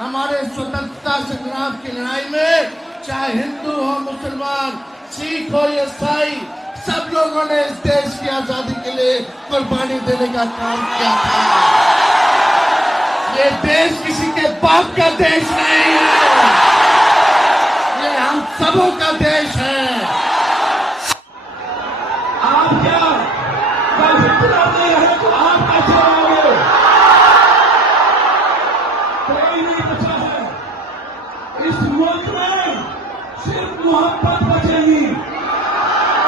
हमारे स्वतंत्रता संग्राम की लड़ाई में चाहे हिंदू हो, मुसलमान, सिख हो, ईसाई, सब लोगों ने इस देश की आजादी के लिए कुर्बानी देने का काम किया था। ये देश किसी के बाप का देश नहीं है, ये हम सबों का देश है। आप क्या कल इतना नहीं है तो आप कैसे रहोगे? कोई नहीं बचा है इस मुल्क में, सिर्फ मोहब्बत बचेगी,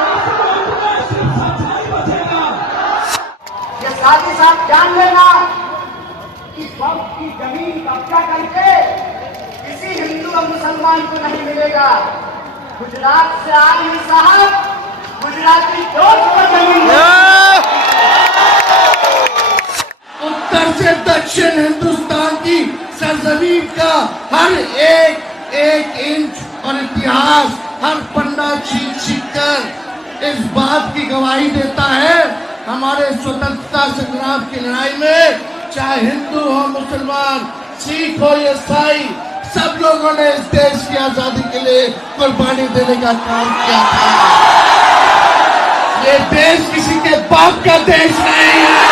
इस मुल्क में सिर्फ सच्चाई बचेगा। ये साथ ही साथ जान लेना कि वक्त की जमीन कब्जा करके किसी हिंदू और मुसलमान को नहीं मिलेगा। गुजरात से आए साहब गुजराती दोस्त को जमीन, उत्तर से दक्षिण हिंदुस्तान की सरजमीन का हर एक इंच और इतिहास, हर पन्ना छीन कर इस बात की गवाही देता है हमारे स्वतंत्रता संग्राम की लड़ाई में चाहे हिंदू हो, मुसलमान, सिख हो, ईसाई, सब लोगों ने इस देश की आजादी के लिए कुर्बानी देने का काम किया था। ये देश किसी के बाप का देश नहीं है,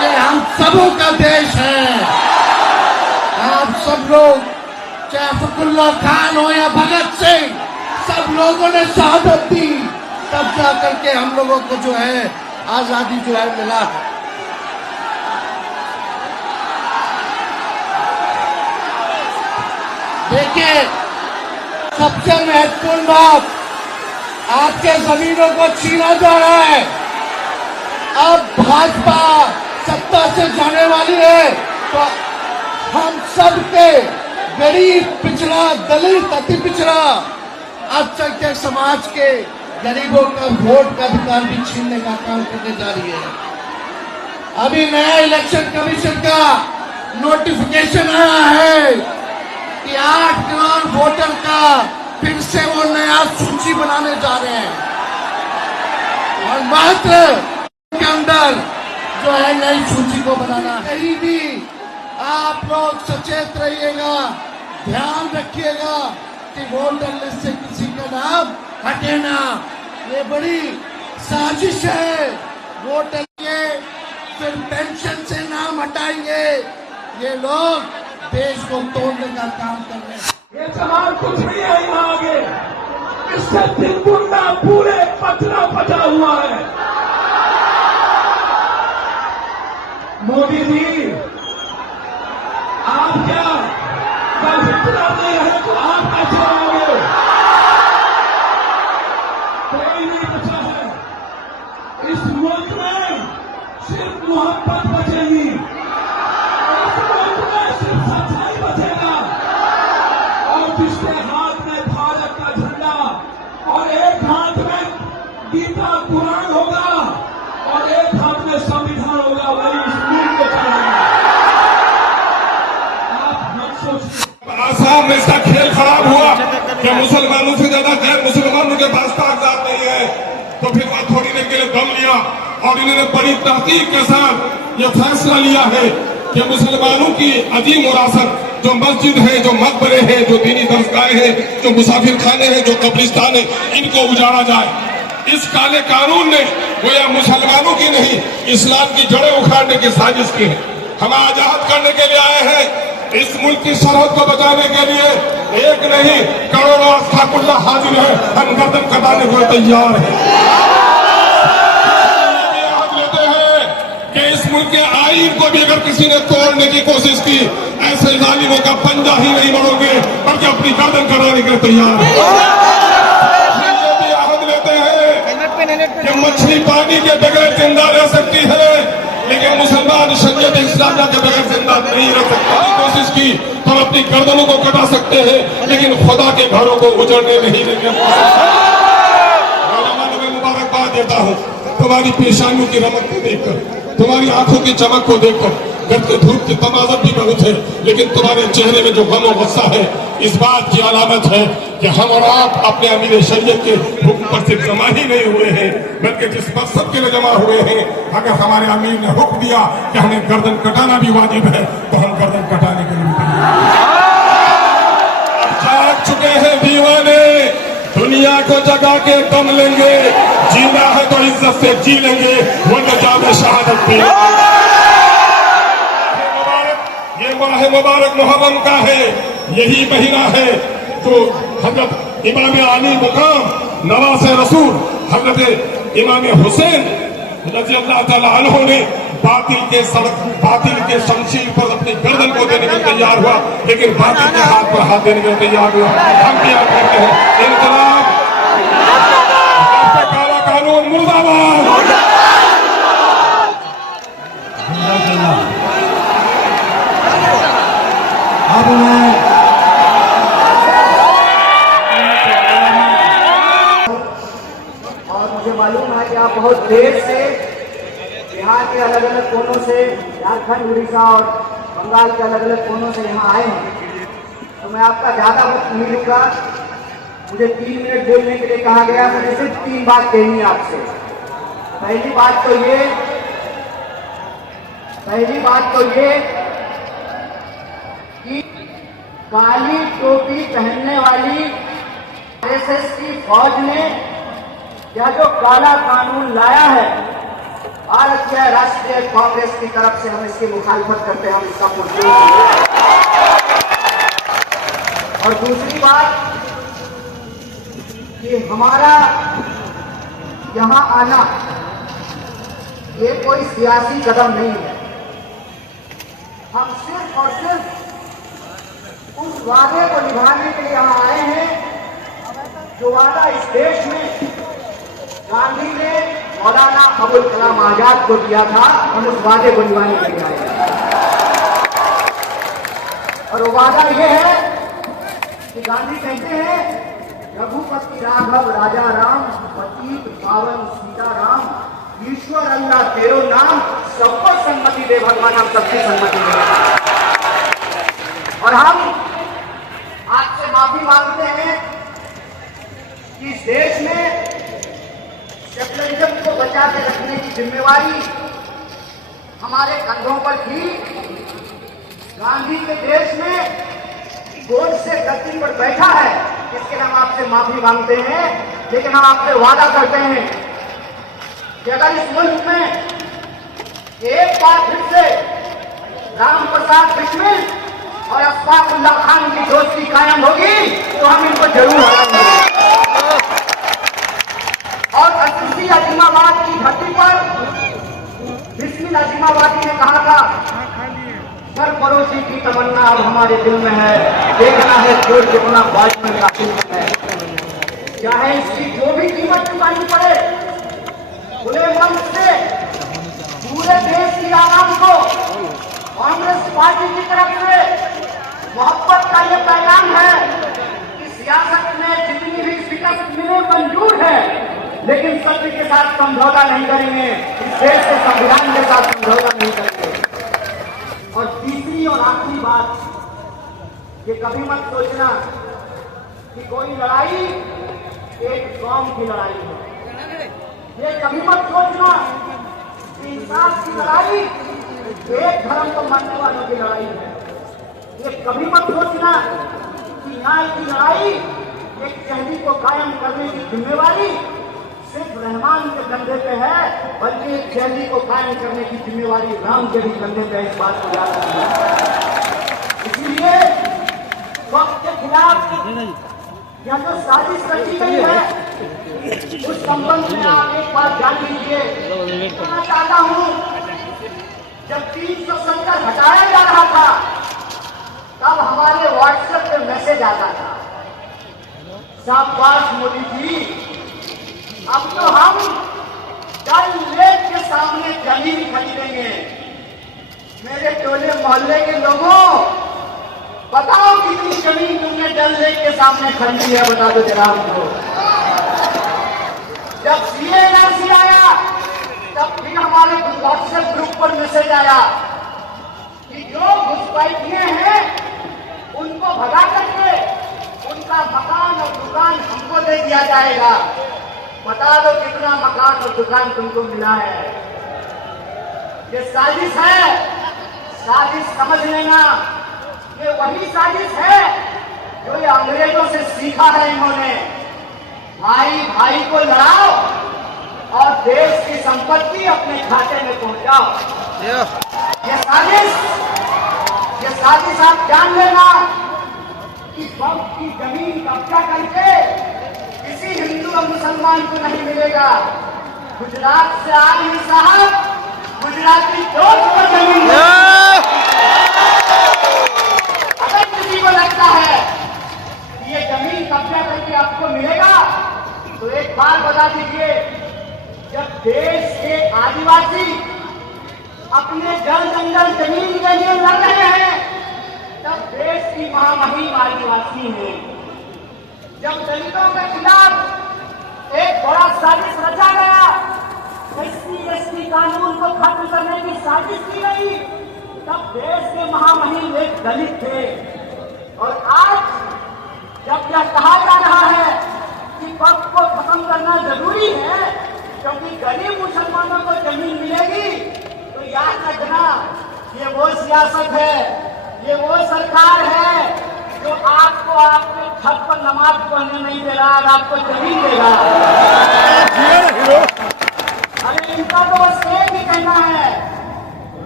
ये हम सबों का देश है। आप सब लोग, चाहे फखरुल्लाह खान हो या भगत सिंह, सब लोगों ने शहादत दी, तब जा करके हम लोगों को जो है आजादी जो है मिला। देखिए, सबसे महत्वपूर्ण बात, आपके जमीनों को छीना जा रहा है। अब भाजपा सत्ता से जाने वाली है तो हम सब के गरीब, पिछड़ा, दलित, अति पिछड़ा, अल्पसंख्यक समाज के गरीबों का वोट का अधिकार भी छीनने का काम करने जा रही है। अभी नया इलेक्शन कमीशन का नोटिफिकेशन आया है कि 8 करोड़ वोटर का फिर से वो नया सूची बनाने जा रहे हैं और मात्र के अंदर जो है नई सूची को बनाना। कहीं भी आप लोग सचेत रहिएगा, ध्यान रखिएगा कि वोटर लिस्ट से किसी का नाम हटे ना। ये बड़ी साजिश है। वोटर के फिर पेंशन से नाम हटाएंगे, ये लोग देश को तोड़ने का काम कर रहे हैं। ये सवाल कुछ नहीं है यहाँ आगे, इससे तिरकुंडा पूरे पचरा पचा हुआ है। मोदी जी, आप क्या कल इतना नहीं है तो आप कैसे रहोगे? कोई नहीं बचा है इस मुल्क में, सिर्फ मोहब्बत बचेगी, इस मुल्क में सिर्फ सच्चाई बचेगा। और जिसके हाथ में भारत का झंडा और एक हाथ में गीता कुरान होगा और एक हाथ में संविधान होगा, वही इस मुल्क को चलाएगा। आप मत सोचिए। आसाम में इसका खेल खराब हुआ कि मुसलमानों से ज्यादा गैर मुसलमानों के पास कागजात नहीं है, तो फिर वह थोड़ी देर के लिए दम लिया और इन्होंने बड़ी तहकीक के साथ ये फैसला लिया है कि मुसलमानों की अजीम विरासत, जो मस्जिद है, जो मकबरे हैं, जो दीनी दरगाहें हैं, जो मुसाफिर खाने हैं, जो कब्रिस्तान है, इनको उजाड़ा जाए। इस काले कानून ने गोया मुसलमानों की नहीं, इस्लाम की जड़ें उखाड़ने की साजिश की है। हम आजाद करने के लिए आए हैं, इस मुल्क की सरहद को बचाने के लिए। एक नहीं, करोड़ों अस्तगफिरुल्लाह हाजिर है, हम गर्दन कटाने को तैयार हैं। कि इस मुल्क के आईन को भी अगर किसी ने तोड़ने की कोशिश की, ऐसे जालिमों का पंजा ही नहीं बढ़ोगे, बल्कि अपनी गर्दन कराने के लिए तैयार है। ये भी आहद लेते हैं कि मछली पानी के बगैर जिंदा रह सकती है, लेकिन मुसलमान शरीयत इस्लामिया के बगैर जिंदा नहीं रह सकता। कोशिश की हम अपनी गर्दनों को कटा सकते हैं, लेकिन खुदा के घरों को उजड़ने नहीं देंगे। मैं मुबारकबाद देता हूँ तुम्हारी पेशानियों की रमक को देखकर, तुम्हारी आंखों की चमक को देखकर। गर्द के धूप की तमाजत भी बहुत है, लेकिन तुम्हारे चेहरे में जो गम और गुस्सा है, इस बात की अलामत है कि हम और आप अपने अमीर शरीयत के हुक्म पर सिर्फ जमा ही नहीं हुए हैं, बल्कि जिस मकसद के लिए जमा हुए हैं, अगर हमारे अमीर ने हुक्म दिया कि हमें गर्दन कटाना भी वाजिब है, तो हम गर्दन कटाने के लिए को जगा के दम लेंगे, जीना है तो इज्जत से जी लेंगे, वरना जाम शहादत पी लेंगे। ये माह मुबारक मुहर्रम का है, यही महीना है जो हजरत इमाम आली मुकाम नवासे रसूल हजरत इमाम हुसैन रज़ी अल्लाह ताला अन्हु ने बातिल के शमशीर पर अपनी गर्दन को देने के लिए तैयार हुआ, लेकिन बातिल के हाथ पर हाथ देने के लिए तैयार हुआ। हम क्या कहते हैं, इनकलाब काला कानून मुर्दाबाद। अब मैं और मुझे मालूम है कि आप बहुत देर से बिहार के अलग अलग कोनों से, झारखंड, उड़ीसा और बंगाल के अलग अलग कोनों से यहाँ आए हैं, तो मैं आपका ज़्यादा वक्त नहीं लूँगा। मुझे 3 मिनट बोलने के लिए कहा गया। मुझे सिर्फ 3 बात कहनी है आपसे। पहली बात तो ये कि काली टोपी पहनने वाली आरएसएस की फौज ने यह जो काला कानून लाया है, भारतीय राष्ट्रीय कांग्रेस की तरफ से हम इसकी मुखालफत करते हैं, हम इसका पुरजोर। और दूसरी बात कि हमारा यहाँ आना ये कोई सियासी कदम नहीं है। हम सिर्फ और सिर्फ उस वादे को निभाने के लिए यहाँ आए हैं जो वादा इस देश में गांधी ने मौलाना अबुल कलाम आजाद को दिया था। हम उस वादे को निभाने के लिए आए हैं। और वो वादा ये है कि गांधी कहते हैं, रघुपति राघव राजा राम, पतित पावन सीताराम, ईश्वर अल्लाह तेरो नाम, सबको सम्मति दे भगवान, हम सबकी सम्मति दे। और हम आपसे माफी मांगते हैं कि इस देश में सेकुलरिज्म को बचा के रखने की जिम्मेवारी हमारे कंधों पर थी। गांधी के देश में गोद से गद्दी पर बैठा है, इसके लिए हम आपसे माफी मांगते हैं। लेकिन हम आपसे वादा करते हैं कि अगर इस मुल्क में एक बार फिर से राम प्रसाद बिस्मिल और अशफाकुल्ला खान की दोस्ती कायम होगी तो हम इनको जरूर हराएंगे। और असीसी अजीमाबाद की धरती पर बिस्मिल अजीमाबादी ने कहा था, सर पड़ोसी की तमन्ना अब हमारे दिल में है, देखना है कोई कितना बाज में काफी है, चाहे इसकी जो भी कीमत चुकानी पड़े। खुले मन से पूरे देश की आवाम को कांग्रेस पार्टी की तरफ से मोहब्बत का ये पैगाम है कि सियासत में जितनी भी शिकस्त मिले मंजूर है, लेकिन सत्य के साथ समझौता नहीं करेंगे, इस देश के संविधान के साथ समझौता नहीं करेंगे। और तीसरी और आखिरी बात, ये कभी मत सोचना कि कोई लड़ाई एक कौम की लड़ाई है। ये कभी मत सोचना कि इंसाफ की लड़ाई एक धर्म को मानने वालों की लड़ाई है। ये कभी मत सोचना कि न्याय की लड़ाई एक शहरी को कायम करने की जिम्मेवारी सिर्फ रहमान के कंधे पे है, बल्कि एक शहरी को कायम करने की जिम्मेवारी राम के भी कंधे पे है। इस बात को याद रखना। इसलिए वक्त के खिलाफ यह जो साजिश रची गई है, उस संबंध में आप एक बार जान लीजिए। कहना चाहता हूं, जब 370 हटाया जा रहा था तब हमारे व्हाट्सएप पे मैसेज आता था, शाबाश मोदी जी, अब तो हम डल लेक के सामने जमीन खरीदेंगे। मेरे टोले मोहल्ले के लोगों, बताओ कितनी जमीन तुमने डल लेक के सामने खरीदी है, बता दो जरा हमको। जब CA/NRC आया तब फिर हमारे व्हाट्सएप ग्रुप पर मैसेज आया कि जो घुसपैठिए हैं उनको भगा करके उनका मकान और दुकान हमको दे दिया जाएगा। बता दो कितना मकान और दुकान तुमको मिला है। ये साजिश है, साजिश समझ लेना। ये वही साजिश है जो ये अंग्रेजों से सीखा है इन्होंने। भाई भाई को लड़ाओ और देश की संपत्ति अपने खाते में पहुंचाओ। ये साजिश आप जान लेना कि वक्त की जमीन कब्जा करके किसी हिंदू और मुसलमान को नहीं मिलेगा। गुजरात से आलिम साहब गुजराती दोस्त को जमीन अगर किसी को लगता है कि ये जमीन कब्जा करके आपको मिलेगा तो एक बार बता दीजिए, जब देश के आदिवासी अपने जल जंगल जमीन के लिए लड़ रहे हैं तब देश की महामहिम आदिवासी हैं। जब दलितों के खिलाफ एक बड़ा साजिश रचा गया, SC/ST कानून को खत्म करने की साजिश की गई, तब देश के महामहिम एक दलित थे। और आज जब यह कहा जा रहा है कि वक्त को खत्म करना जरूरी है क्योंकि गरीब मुसलमानों को जमीन मिलेगी, तो याद रखना ये वो सियासत है, ये वो सरकार है जो आपको आपके छत पर नमाज पढ़ने नहीं दे रहा, आपको जमीन देगा। अरे इनका तो बस एक ही कहना है,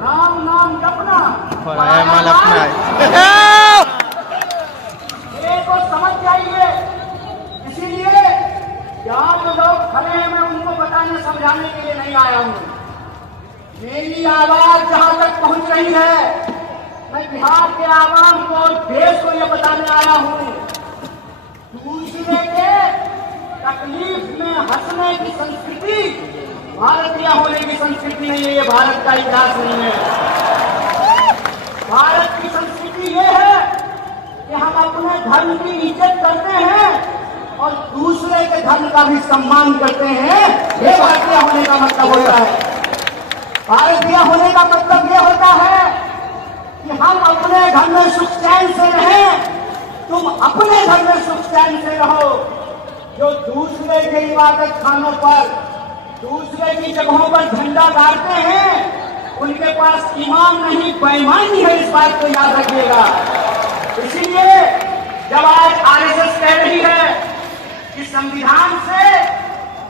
राम नाम जपना, ये तो समझ जाइए। इसीलिए यहाँ जो लोग खड़े हैं मैं उनको बताने समझाने के लिए नहीं आया हूँ। मेरी आवाज जहाँ तक पहुँच रही है मैं बिहार के आवाम को और देश को ये बताने आया हूँ, दूसरे के तकलीफ में हंसने की संस्कृति भारतीय होने की संस्कृति नहीं है, ये भारत का इतिहास नहीं है। भारत की संस्कृति ये है कि हम अपने धर्म की इज्जत करते हैं और दूसरे के धर्म का भी सम्मान करते हैं। ये भारतीय होने का मतलब होता है। भारतीय होने का मतलब ये होता है कि हम अपने घर में सुख चैन से रहें, तुम अपने घर में सुख चैन से रहो। जो दूसरे के इबादत खानों पर, दूसरे की जगहों पर झंडा गाड़ते हैं उनके पास ईमान नहीं बेईमानी है, इस बात को याद रखिएगा। इसीलिए जब आज RSS कह रही है कि संविधान से,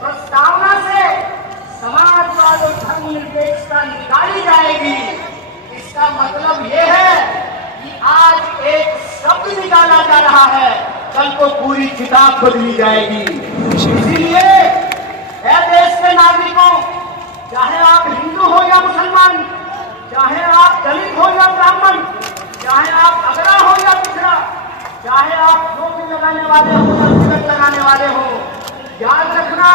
प्रस्तावना से समाजवाद और धर्मनिरपेक्षता निकाली जाएगी, इसका मतलब यह है कि आज एक शब्द निकाला जा रहा है, कल को पूरी किताब बदली जाएगी। इसीलिए देश के नागरिकों, चाहे आप हिंदू हो या मुसलमान, चाहे आप दलित हो या ब्राह्मण, चाहे आप अगड़ा हो या पिछड़ा, चाहे आप टोपी लगाने वाले हो या तिलक लगाने वाले हो, याद रखना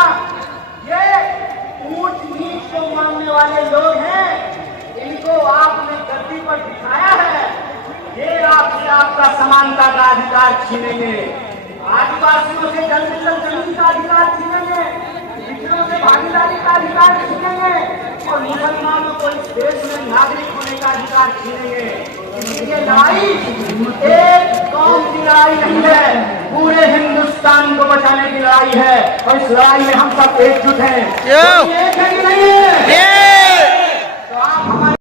ये ऊंच नीच को मानने वाले लोग हैं, इनको आपने गद्दी पर बिठाया है, ये आपसे आपका समानता का अधिकार छीनेंगे, आदिवासियों से जमीन का अधिकार छीनेंगे, पिछड़ों से भागीदारी का अधिकार छीनेंगे और मुसलमानों को इस देश में नागरिक होने का अधिकार छीनेंगे। ये लड़ाई एक कौम की लड़ाई नहीं है, पूरे हिंदुस्तान को बचाने की लड़ाई है और इस लड़ाई में हम सब एकजुट हैं। एक है कि नहीं है?